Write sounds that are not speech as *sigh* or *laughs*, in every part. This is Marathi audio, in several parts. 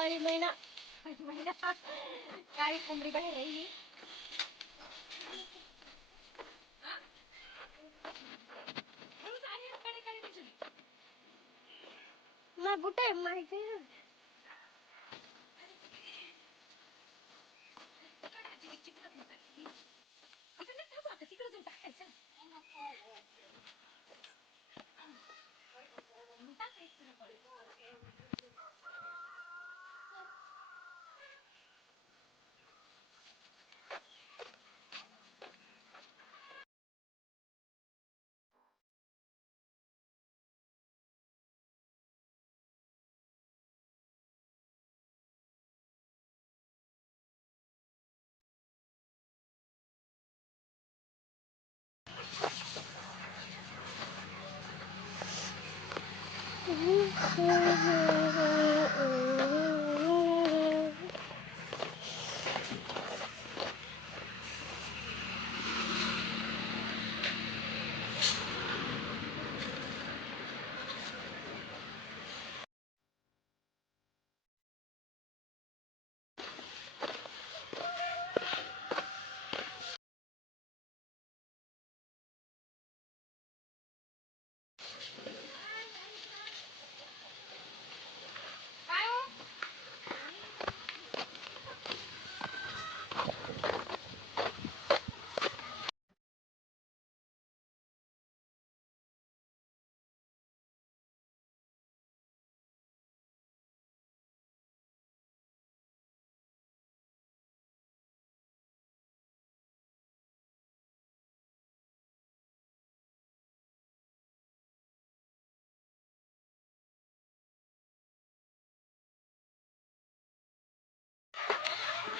काळी महिना काळी कोंबडी बाहेर आहे ही. ना कुठे माहिती आहे. *laughs*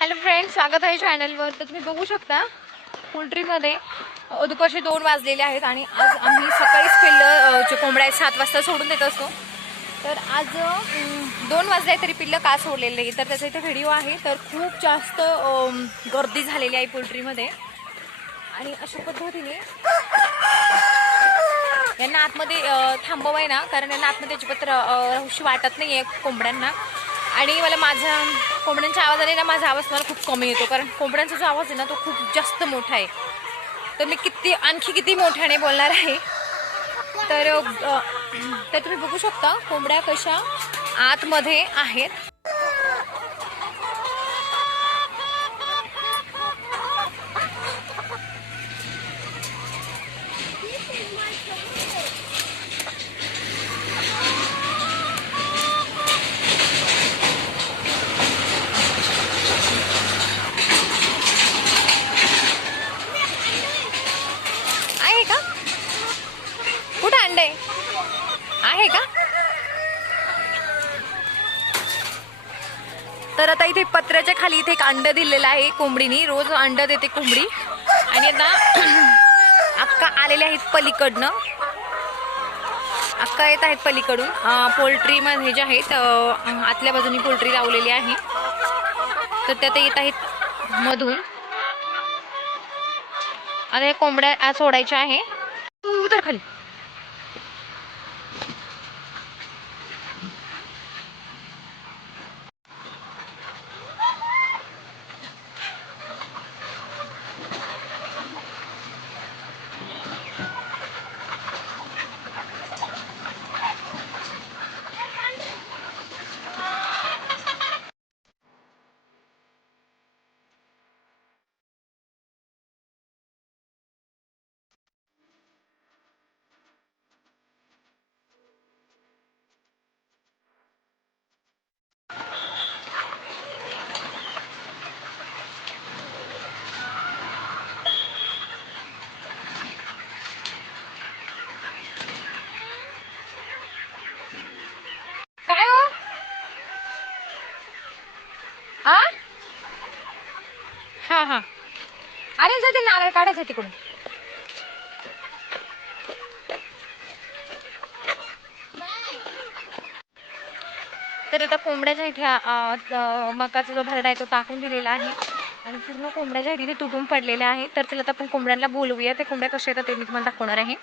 हॅलो फ्रेंड्स स्वागत आहे चॅनलवर. तर तुम्ही बघू शकता पोल्ट्रीमध्ये दुपारचे दोन वाजलेले आहेत आणि आज आम्ही सकाळीच पिल्लं जे कोंबड्या आहेत सात वाजता सोडून देत असतो. तर आज दोन वाजले तरी पिल्लं का सोडलेले आहे तर त्याचा इथे व्हिडिओ आहे. तर खूप जास्त गर्दी झालेली आहे पोल्ट्रीमध्ये. आणि अशा पद्धतीने यांना आतमध्ये अ, थांबवाय ना कारण यांना आतमध्ये अजिबात राहूशी वाटत नाही आहे कोंबड्यांना. आणि मला माझं कोंबड्यांच्या आवाजाने ना माझा आवाज मला खूप कमी येतो कारण कोंबड्यांचा जो आवाज आहे ना तो खूप जास्त मोठा आहे. तर मी किती आणखी किती मोठ्याने बोलणार आहे? तर तर तुम्ही बघू शकता कोंबड्या कशा आतमध्ये आहेत आहे का कुठं अंडे आहे का तर आता इथे पत्र्याच्या खाली इथे एक अंड दिलेलं आहे कोंबडीनी. रोज अंड देते कोंबडी. आणि आता *clears throat* अक्का आलेले आहेत पलीकडनं. अक्का येत आहेत पलीकडून. पोल्ट्रीमध्ये जे आहेत आतल्या बाजूनी पोल्ट्री लावलेली आहे. तर त्या येत आहेत मधून. आता हे कोंबड्या आज सोडायच्या आहे. तर खाली काय हो हा? हा हा. अरे जाते नारळ काढायचं तिकडून. तर आता कोंबड्याच्या इथे मकाचा जो भरडा आहे तो टाकून दिलेला आहे. आणि पूर्ण कोंबड्याच्या इथे तुटून पडलेल्या आहे. तर तिला आता आपण कोंबड्यांना बोलवूया. ते कोंबड्या कशा येतात ते मी तुम्हाला दाखवणार आहे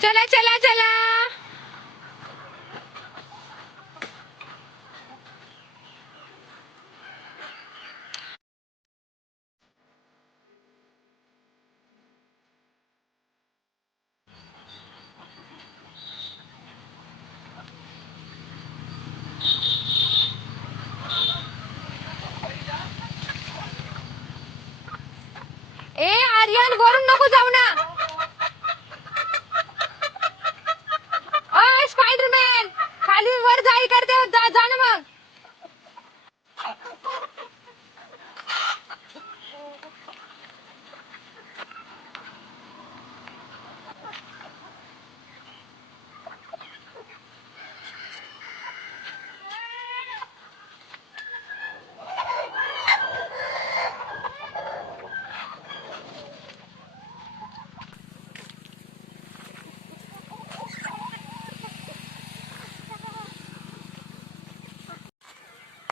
चला चला चला ए आर्यन वरून नको जाऊ ना अय स्पायडरमॅन खाली वर जाई करते जा जा ना मग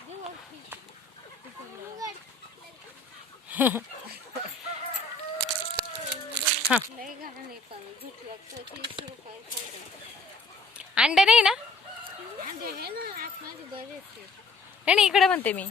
लय घाण आहे पण घेतलं तर तीस रुपये फायदा. अंडे नाही ना? नाही इकडे म्हणते मी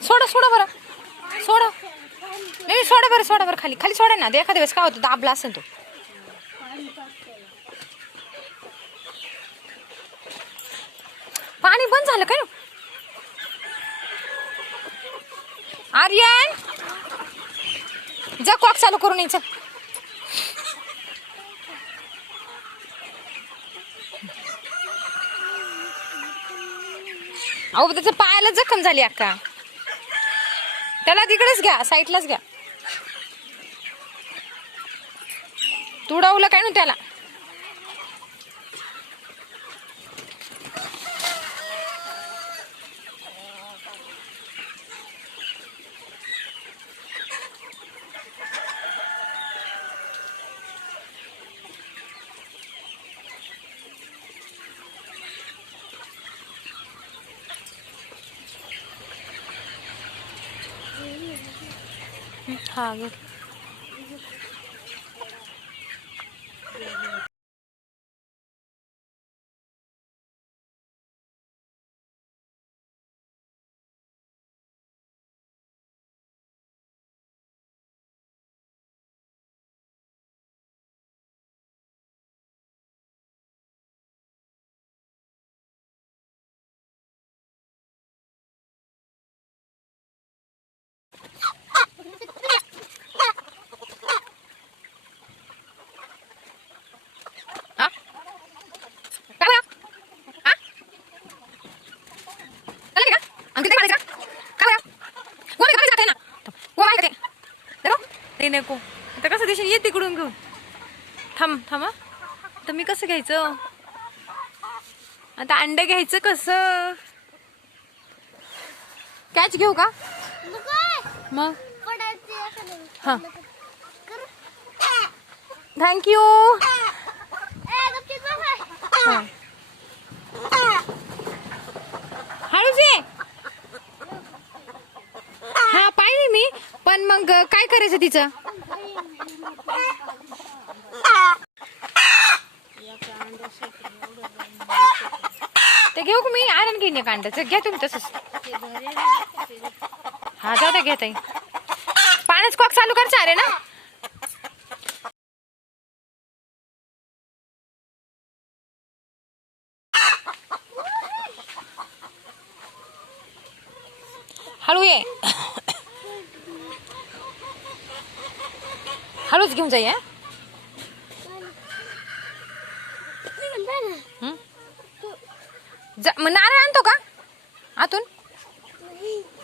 सोडा सोडा बरं सोडा नाही सोडा बरं खाली. खाली सोडा ना ते एखाद्या वेळेस काय होतं दाबला असेल तो. पाणी बंद झालं काय? आर्यन! जा कॉक चालू करून यायचं. अहो त्याचं पायाला जखम झाली अक्का. त्याला तिकडेच घ्या साईडलाच घ्या. तुडवलं काय ना त्याला. हा हा काय बरं? हा? चालेल का? अंकल ते काढायचं का? काय बरं? वर आहे, काढायचं का ते ना? वर आहे का ते? देखो. ते नको. आता कसं देशील? ये तिकडून घेऊन. थांब थांब आता मी कसं घ्यायचं? आता अंडे घ्यायचं कसं? कॅच घेऊ का? मग? हा. थँक्यू हळूच हा. पाहिजे मी. पण मग काय करायचं तिचं? ते घेऊ मी? आनंद घेईन एक अंड्याचं. घ्या तुम्ही तसंच. हा जाऊ दे घेत पाण्याच कॉक चालू कर अरे ना. हळू ये. हळूच घेऊन जाई जा मग नारळ आणतो का आतून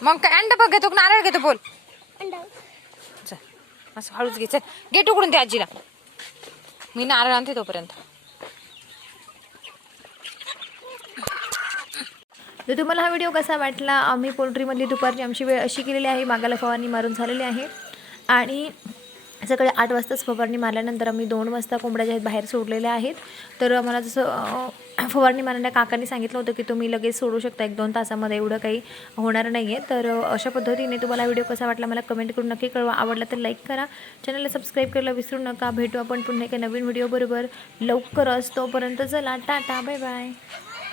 मग काय अंडा बघ घेतो नारळ घेतो बोल चल असं हळूच घे चल गेट उघडून दे आजीला मी नारळ आणते तोपर्यंत तर तुम्हाला हा व्हिडिओ कसा वाटला? आम्ही पोल्ट्रीमधली दुपारची आमची वेळ अशी केलेली आहे. मागाला फवारणी मारून झालेली आहे. आणि सकाळी आठ वाजताच फवारणी मारल्यानंतर आम्ही दोन वाजता कोंबड्या ज्या आहेत बाहेर सोडलेल्या आहेत. तर मला जसं फवारणी मारणाऱ्या काकांनी सांगितलं होतं की तुम्ही लगेच सोडू शकता एक दोन तासामध्ये एवढं काही होणार नाही आहे तर अशा पद्धतीने तुम्हाला व्हिडिओ कसा वाटला मला कमेंट करून नक्की कळवा. आवडला तर लाईक करा. चॅनलला सबस्क्राईब करायला विसरू नका. भेटू आपण पुन्हा एका नवीन व्हिडिओबरोबर लवकरच तोपर्यंत चला टाटा बाय बाय.